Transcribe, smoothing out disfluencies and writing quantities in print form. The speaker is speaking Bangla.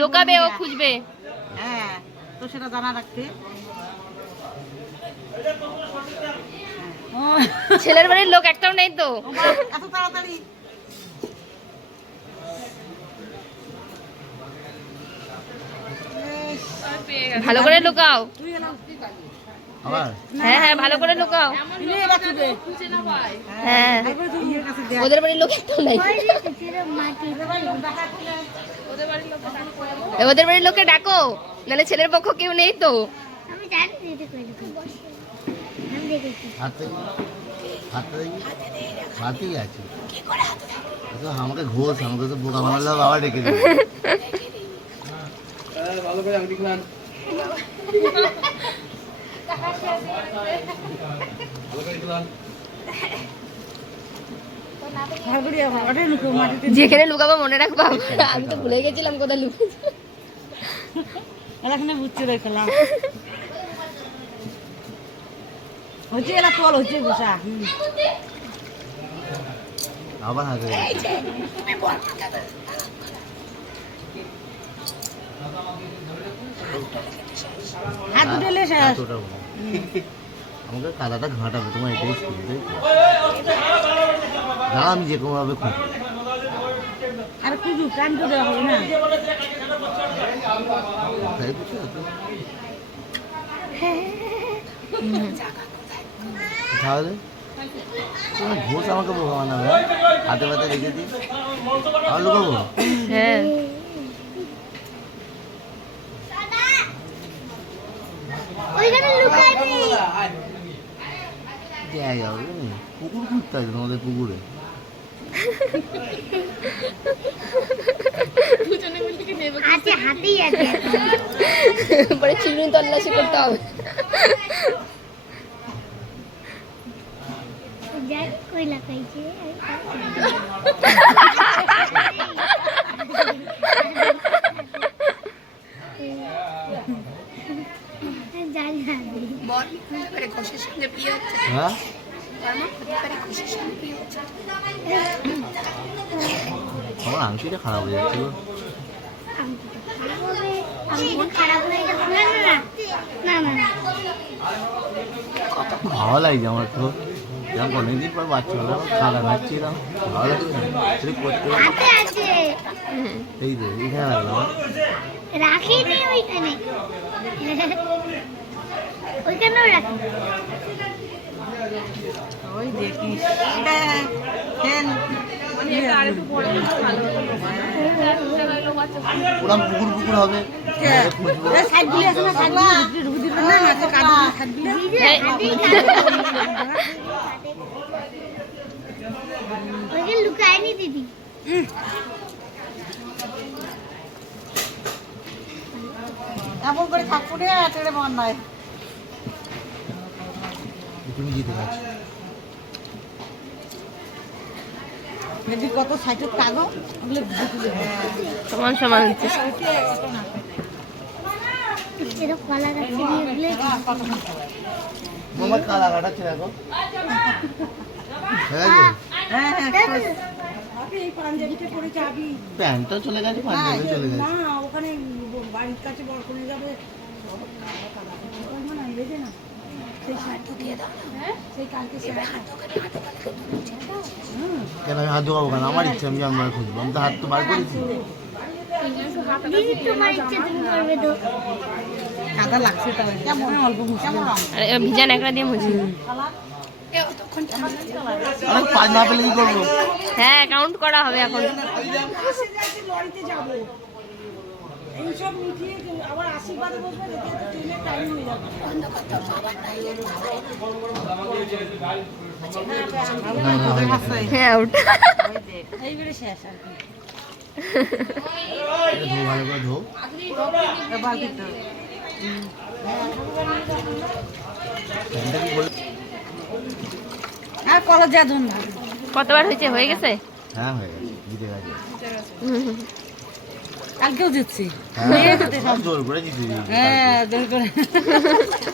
লোকাবে ও খুঁজবে। হ্যাঁ তো সেটা জানা রাখতে ছেলের বাড়ির লোক একটাও নেই তো। এত তাড়াতাড়ি ভালো করে লুকাও। আবার হ্যাঁ হ্যাঁ ভালো করে লুকাও। হ্যাঁ ওদের বাড়ির লোক একটাও নাই। ওদের বাড়ির লোককে ডাকো, নাহলে ছেলের পক্ষ কেউ নেই তো। হাতেই আছে আমাকে ঘোষ, আমাকে তো বোকা বানালে বাবা ডেকে দেবে। ভালো করে আংটি খান, যেখানে লুকাবো মনে রাখবো। আমি তো ভুলে গেছিলাম কোথায় লুকিয়েছি। এখানে বুঝতে দেখলাম হচ্ছে এলা তোল হচ্ছে বসা আবার হাতে হাত উঠেলে শেষ আমাকে কাদাটা ঘাঁটাবে, তোমার এটাই শুনতে না, আমি যে কোনো ভাবে খুঁজবো। আর খুঁজু কান তো দেওয়া হবে না তাই বুঝছো তো? তাহলে তোমার ঘোষ আমাকে বোকা বানাবে, হাতে পাতে রেখে দিই আর লুকাবো। হ্যাঁ পুকুর খুঁজতে আছে তোমাদের পুকুরে। পরে চিরুনি তল্লাশি করতে হবে। হ্যাঁ আমার আংটিটা খারাপ হয়ে যাচ্ছে গো। ভালো লাগছে আমার তো, এরকম অনেকদিন পর বাচ্চা হলো খাওয়া খাচ্ছি, এরকম ভালো লাগছে করতে। এই তো এখানে লাগলো রাখিনি ওইখানে, ওইখানেও রাখি। ওই দেখিস ফ্যান পুরাম পুকুর পুকুর হবে। সাইডগুলি আছে না, সাইডগুলি ঢুকে দিবেন না, মাঝে কাটি ওইখানে লুকায়নি দিদি। এমন করে থাকবো রে টেড়ে মন নয়। তুমি জিতে গেছো। যদি কত সাইডের কাগজ ওগুলো সমান সমান হচ্ছে। এরকম কলা গাছে নিয়ে মামা কালা কাটাচ্ছে দেখো। হ্যাঁ হ্যাঁ এই পাঞ্জাবিটা পরে যাবি প্যান্টটা চলে গেছে, পাঞ্জাবি চলে গেছে। না, ওখানে বাড়ির কাছে বরকনে যাবে না, সেই হাত ঢুকিয়ে দাও না, সেই কালকে সে কেন আমি হাত ঢোকাবো কেন? আমার ইচ্ছা, আমি আমার খুঁজবো, আমি তো হাত তো বার করেছি। দিদি তোমার ইচ্ছে তুমি করবে তো। কাদা লাগছে তাহলে কেমন অল্প কেমন আরে ভিজা ন্যাকড়া দিয়ে মুছি। অনেক পাঁচ না পেলে কি করবো? হ্যাঁ কাউন্ট করা হবে এখন। লরিতে যাবো এইসব মিটিয়ে আবার আশীর্বাদে বসবে, যেতে যেতে ট্রেনের টাইম হয়ে যাবে। হ্যাঁ ওটা এইবারে শেষ আর কি। এটা ধো, ভালো করে ধো। বালতিতে প্যান্টটা কি বলে? আর কলেজ যা ধুন না। কতবার হয়েছে? হয়ে গেছে। হ্যাঁ হয়ে গেছে, জিতে গেছে। কালকেও জিতছি। হ্যাঁ, জোর করে জিতে দিয়েছি। হ্যাঁ জোর করে